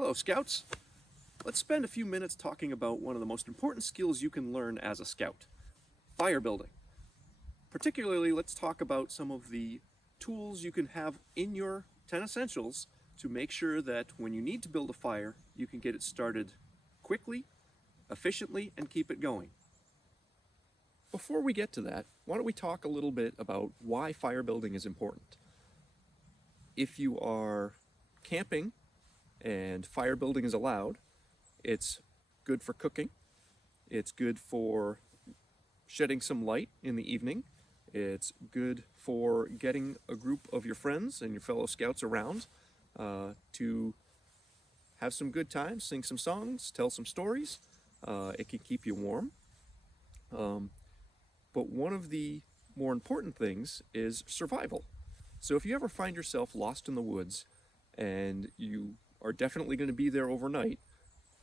Hello, Scouts. Let's spend a few minutes talking about one of the most important skills you can learn as a Scout, fire building. Particularly, let's talk about some of the tools you can have in your 10 essentials to make sure that when you need to build a fire, you can get it started quickly, efficiently, and keep it going. Before we get to that, why don't we talk a little bit about why fire building is important. If you are camping and fire building is allowed, it's good for cooking, it's good for shedding some light in the evening, it's good for getting a group of your friends and your fellow Scouts around to have some good times, sing some songs, tell some stories. It can keep you warm. But one of the more important things is survival. So if you ever find yourself lost in the woods and you are definitely going to be there overnight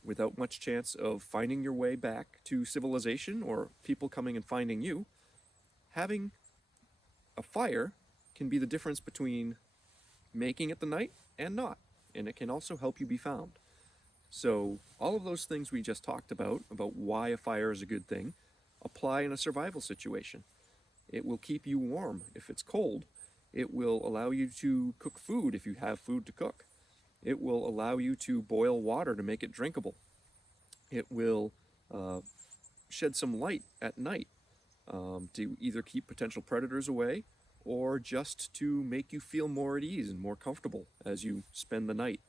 without much chance of finding your way back to civilization or people coming and finding you, having a fire can be the difference between making it the night and not, and it can also help you be found. So all of those things we just talked about why a fire is a good thing, apply in a survival situation. It will keep you warm if it's cold. It will allow you to cook food if you have food to cook. It will allow you to boil water to make it drinkable. It will shed some light at night to either keep potential predators away or just to make you feel more at ease and more comfortable as you spend the night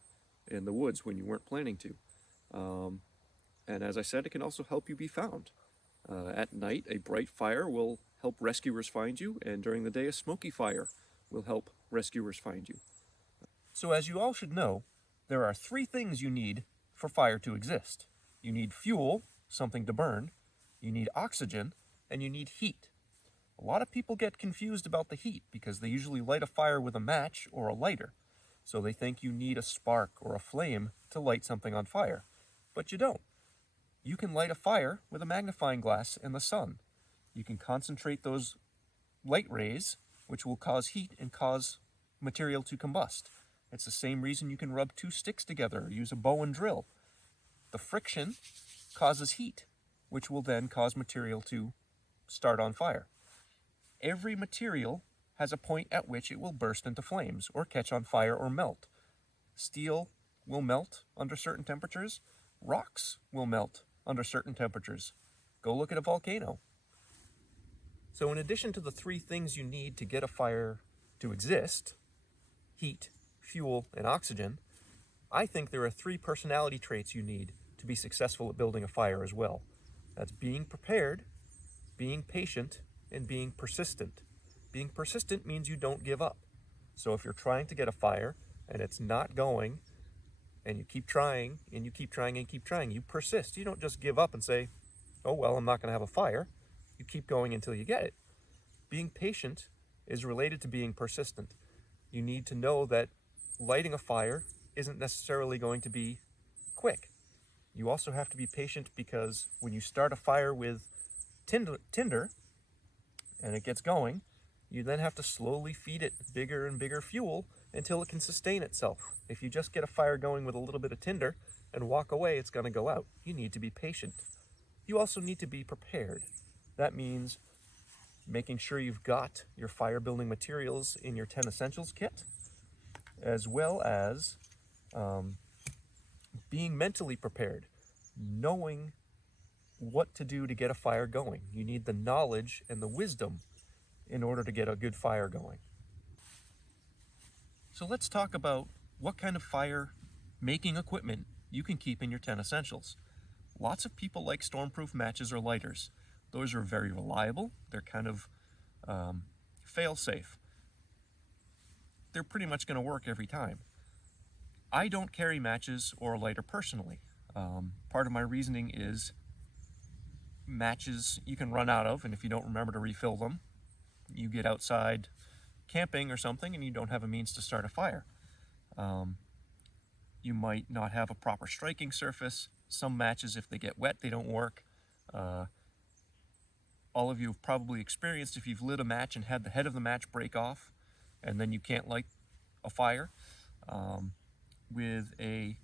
in the woods when you weren't planning to. And as I said, it can also help you be found. At night, a bright fire will help rescuers find you, and during the day, a smoky fire will help rescuers find you. So as you all should know, there are 3 things you need for fire to exist. You need fuel, something to burn, you need oxygen, and you need heat. A lot of people get confused about the heat because they usually light a fire with a match or a lighter. So they think you need a spark or a flame to light something on fire. But you don't. You can light a fire with a magnifying glass and the sun. You can concentrate those light rays, which will cause heat and cause material to combust. It's the same reason you can rub 2 sticks together or use a bow and drill. The friction causes heat, which will then cause material to start on fire. Every material has a point at which it will burst into flames or catch on fire or melt. Steel will melt under certain temperatures. Rocks will melt under certain temperatures. Go look at a volcano. So in addition to the 3 things you need to get a fire to exist, heat, fuel, and oxygen, I think there are 3 personality traits you need to be successful at building a fire as well. That's being prepared, being patient, and being persistent. Being persistent means you don't give up. So if you're trying to get a fire and it's not going, and you keep trying, and you keep trying, and keep trying, you persist. You don't just give up and say, oh well, I'm not going to have a fire. You keep going until you get it. Being patient is related to being persistent. You need to know that lighting a fire isn't necessarily going to be quick. You also have to be patient because when you start a fire with tinder and it gets going, you then have to slowly feed it bigger and bigger fuel until it can sustain itself. If you just get a fire going with a little bit of tinder and walk away, it's going to go out. You need to be patient. You also need to be prepared. That means making sure you've got your fire building materials in your 10 essentials kit, as well as being mentally prepared, knowing what to do to get a fire going. You need the knowledge and the wisdom in order to get a good fire going. So let's talk about what kind of fire making equipment you can keep in your 10 essentials. Lots of people like stormproof matches or lighters. Those are very reliable. They're kind of fail-safe. They're pretty much going to work every time. I don't carry matches or a lighter personally. Part of my reasoning is matches you can run out of, and if you don't remember to refill them, you get outside camping or something and you don't have a means to start a fire. You might not have a proper striking surface. Some matches, if they get wet, they don't work. All of you have probably experienced if you've lit a match and had the head of the match break off and then you can't light a fire. With a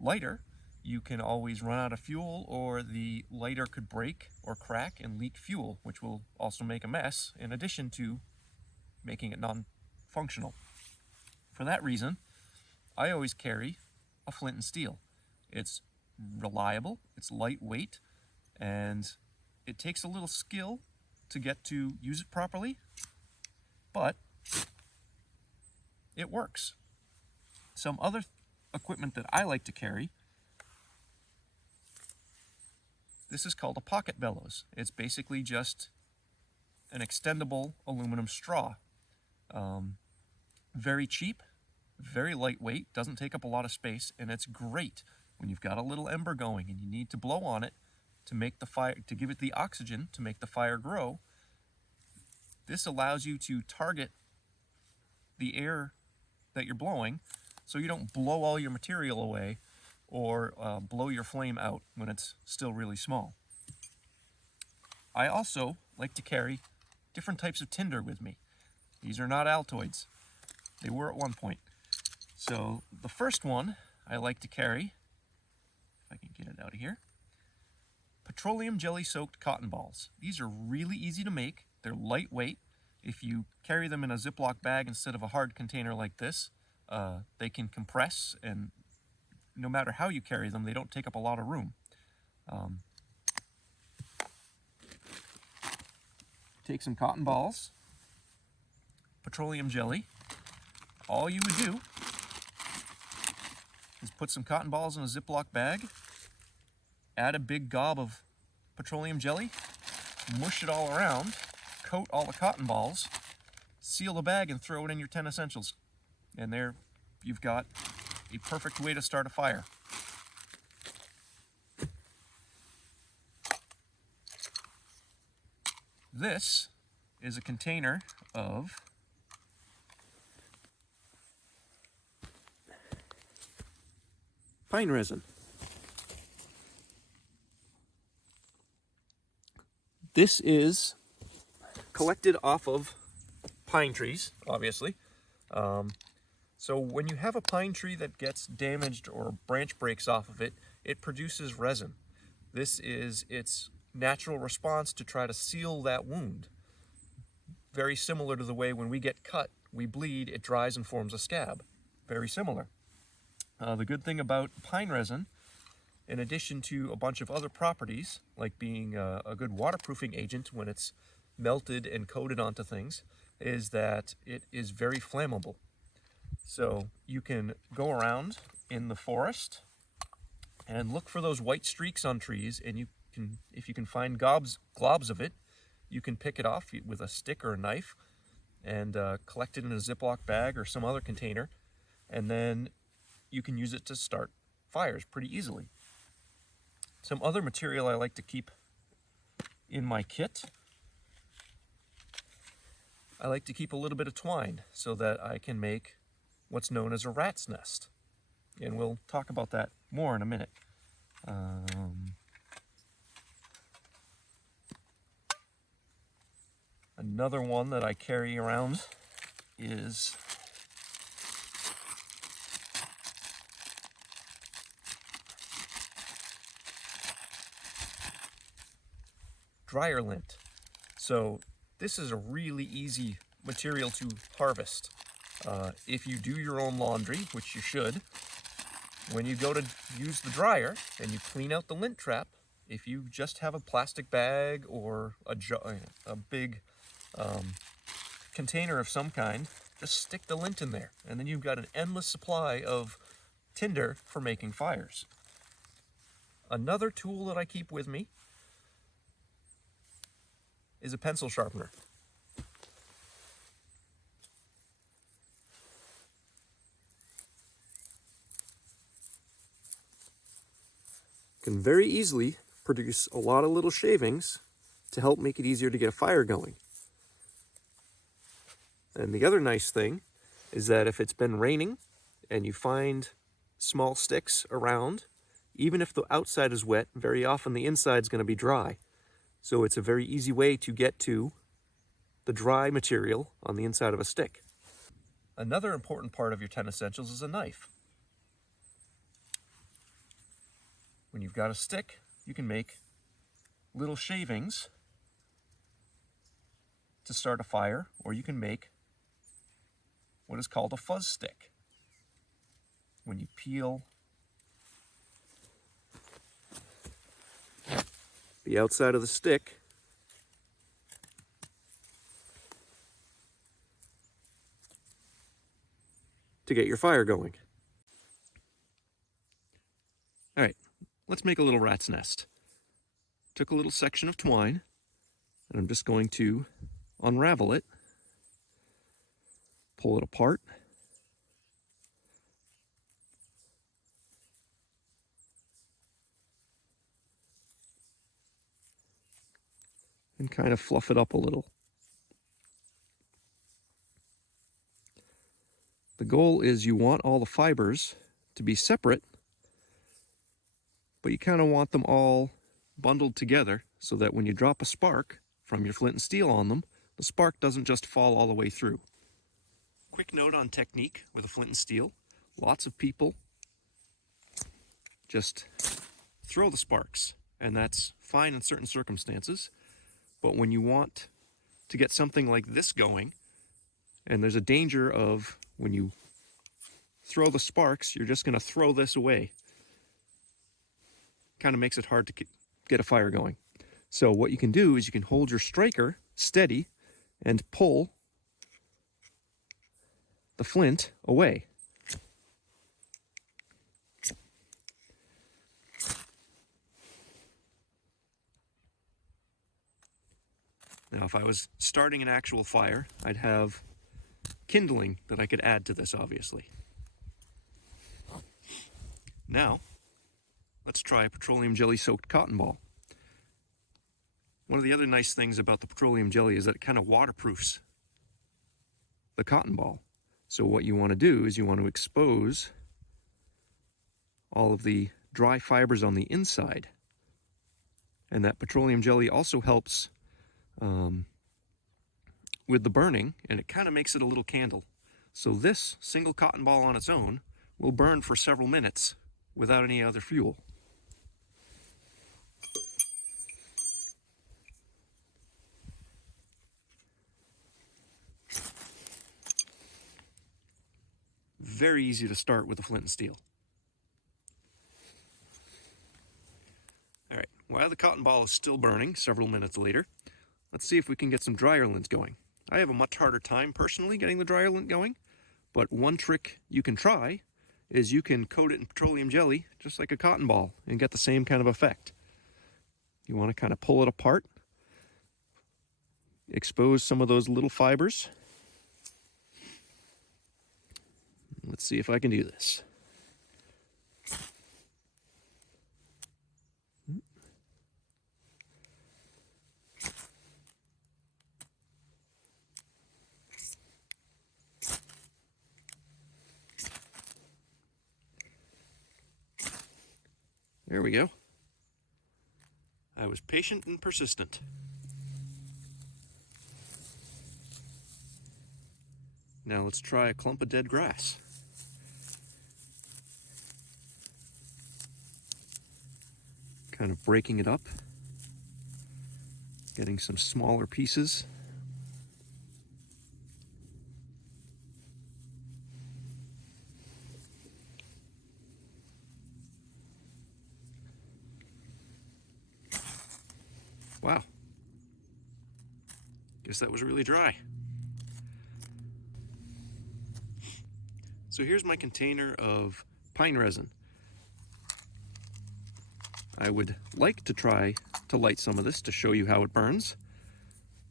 lighter, you can always run out of fuel, or the lighter could break or crack and leak fuel, which will also make a mess, in addition to making it non-functional. For that reason, I always carry a flint and steel. It's reliable, it's lightweight, and it takes a little skill to get to use it properly, but it works. Some other equipment that I like to carry, this is called a pocket bellows. It's basically just an extendable aluminum straw. Very cheap, very lightweight, doesn't take up a lot of space, and it's great when you've got a little ember going and you need to blow on it to make the fire, to give it the oxygen to make the fire grow. This allows you to target the air that you're blowing so you don't blow all your material away or blow your flame out when it's still really small. I also like to carry different types of tinder with me. These are not Altoids. They were at one point. So the first one I like to carry, if I can get it out of here, petroleum jelly soaked cotton balls. These are really easy to make. They're lightweight. If you carry them in a Ziploc bag instead of a hard container like this, they can compress, and no matter how you carry them, they don't take up a lot of room. Take some cotton balls, petroleum jelly. All you would do is put some cotton balls in a Ziploc bag, add a big gob of petroleum jelly, mush it all around, coat all the cotton balls, seal the bag, and throw it in your 10 essentials. And there you've got a perfect way to start a fire. This is a container of pine resin. This is collected off of pine trees, obviously. So when you have a pine tree that gets damaged or branch breaks off of it, it produces resin. This is its natural response to try to seal that wound. Very similar to the way when we get cut, we bleed, it dries and forms a scab. Very similar. The good thing about pine resin, in addition to a bunch of other properties, like being a good waterproofing agent when it's melted and coated onto things, is that it is very flammable. So you can go around in the forest and look for those white streaks on trees, and you can, if you can find globs of it, you can pick it off with a stick or a knife and collect it in a Ziploc bag or some other container, and then you can use it to start fires pretty easily. Some other material I like to keep in my kit, I like to keep a little bit of twine so that I can make what's known as a rat's nest. And we'll talk about that more in a minute. Another one that I carry around is dryer lint. So this is a really easy material to harvest. If you do your own laundry, which you should, when you go to use the dryer and you clean out the lint trap, if you just have a plastic bag or a big container of some kind, just stick the lint in there, and then you've got an endless supply of tinder for making fires. Another tool that I keep with me is a pencil sharpener. Can very easily produce a lot of little shavings to help make it easier to get a fire going. And the other nice thing is that if it's been raining and you find small sticks around, even if the outside is wet, very often the inside is going to be dry. So it's a very easy way to get to the dry material on the inside of a stick. Another important part of your 10 essentials is a knife. when you've got a stick, you can make little shavings to start a fire, or you can make what is called a fuzz stick. When you peel the outside of the stick, to get your fire going. All right, let's make a little rat's nest. Took a little section of twine, and I'm just going to unravel it, pull it apart, and kind of fluff it up a little. The goal is you want all the fibers to be separate, but you kind of want them all bundled together so that when you drop a spark from your flint and steel on them, the spark doesn't just fall all the way through. Quick note on technique with a flint and steel. Lots of people just throw the sparks, and that's fine in certain circumstances. But when you want to get something like this going, and there's a danger of when you throw the sparks, you're just going to throw this away. Kind of makes it hard to get a fire going. So what you can do is you can hold your striker steady and pull the flint away. Now, if I was starting an actual fire, I'd have kindling that I could add to this, obviously. Now, let's try a petroleum jelly soaked cotton ball. One of the other nice things about the petroleum jelly is that it kind of waterproofs the cotton ball. So what you want to do is you want to expose all of the dry fibers on the inside. And that petroleum jelly also helps with the burning, and it kind of makes it a little candle. So this single cotton ball on its own will burn for several minutes without any other fuel. Very easy to start with a flint and steel. All right, while the cotton ball is still burning several minutes later, let's see if we can get some dryer lint going. I have a much harder time personally getting the dryer lint going, but one trick you can try is you can coat it in petroleum jelly just like a cotton ball and get the same kind of effect. You want to kind of pull it apart, expose some of those little fibers. Let's see if I can do this. There we go. I was patient and persistent. Now let's try a clump of dead grass. Kind of breaking it up, getting some smaller pieces. Wow, guess that was really dry. So here's my container of pine resin. I would like to try to light some of this to show you how it burns,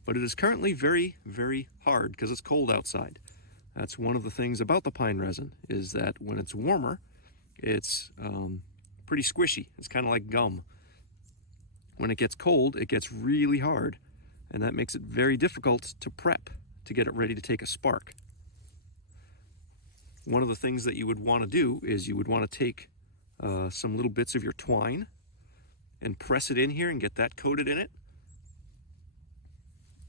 but it is currently very, very hard because it's cold outside. That's one of the things about the pine resin, is that when it's warmer, it's pretty squishy. It's kind of like gum. When it gets cold, it gets really hard, and that makes it very difficult to prep to get it ready to take a spark. One of the things that you would want to do is you would want to take some little bits of your twine and press it in here and get that coated in it,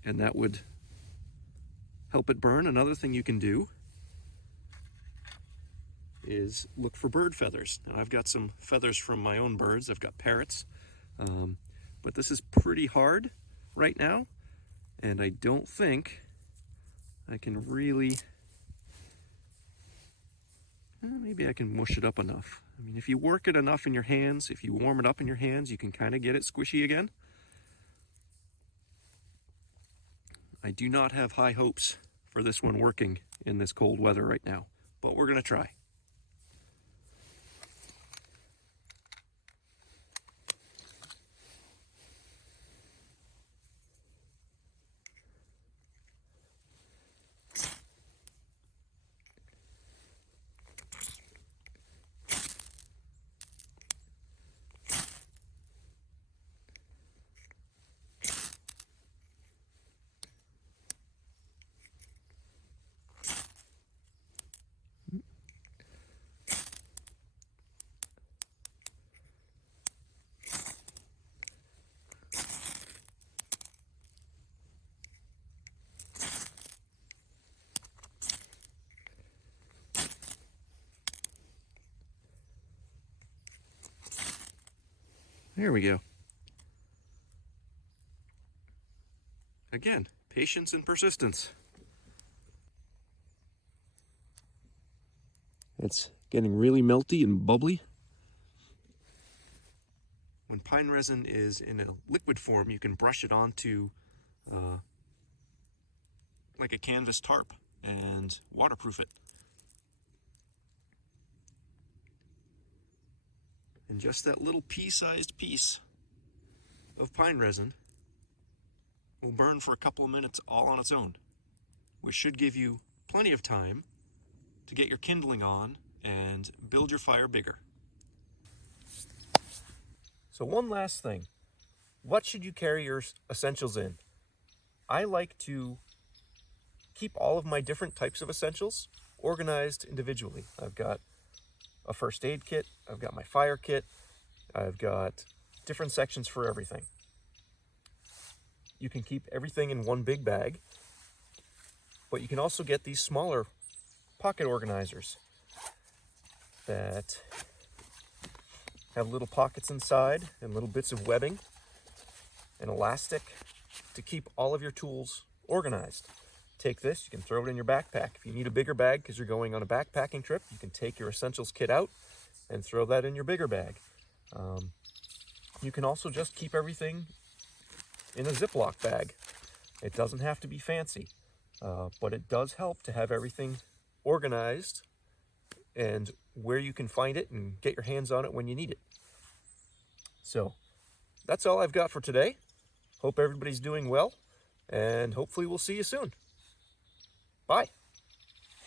and that would help it burn. Another thing you can do is look for bird feathers. Now I've got some feathers from my own birds. I've got parrots, but this is pretty hard right now, and I don't think I can really, maybe I can mush it up enough. I mean, if you work it enough in your hands, if you warm it up in your hands, you can kind of get it squishy again. I do not have high hopes for this one working in this cold weather right now, but we're gonna try. There we go. Again, patience and persistence. It's getting really melty and bubbly. When pine resin is in a liquid form, you can brush it onto like a canvas tarp and waterproof it. And just that little pea-sized piece of pine resin will burn for a couple of minutes all on its own, which should give you plenty of time to get your kindling on and build your fire bigger. So one last thing, what should you carry your essentials in? I like to keep all of my different types of essentials organized individually. I've got a first aid kit, I've got my fire kit, I've got different sections for everything. You can keep everything in one big bag, but you can also get these smaller pocket organizers that have little pockets inside and little bits of webbing and elastic to keep all of your tools organized. Take this, you can throw it in your backpack. If you need a bigger bag because you're going on a backpacking trip, you can take your essentials kit out and throw that in your bigger bag. You can also just keep everything in a Ziploc bag. It doesn't have to be fancy, but it does help to have everything organized and where you can find it and get your hands on it when you need it. So that's all I've got for today. Hope everybody's doing well, and hopefully we'll see you soon. Bye.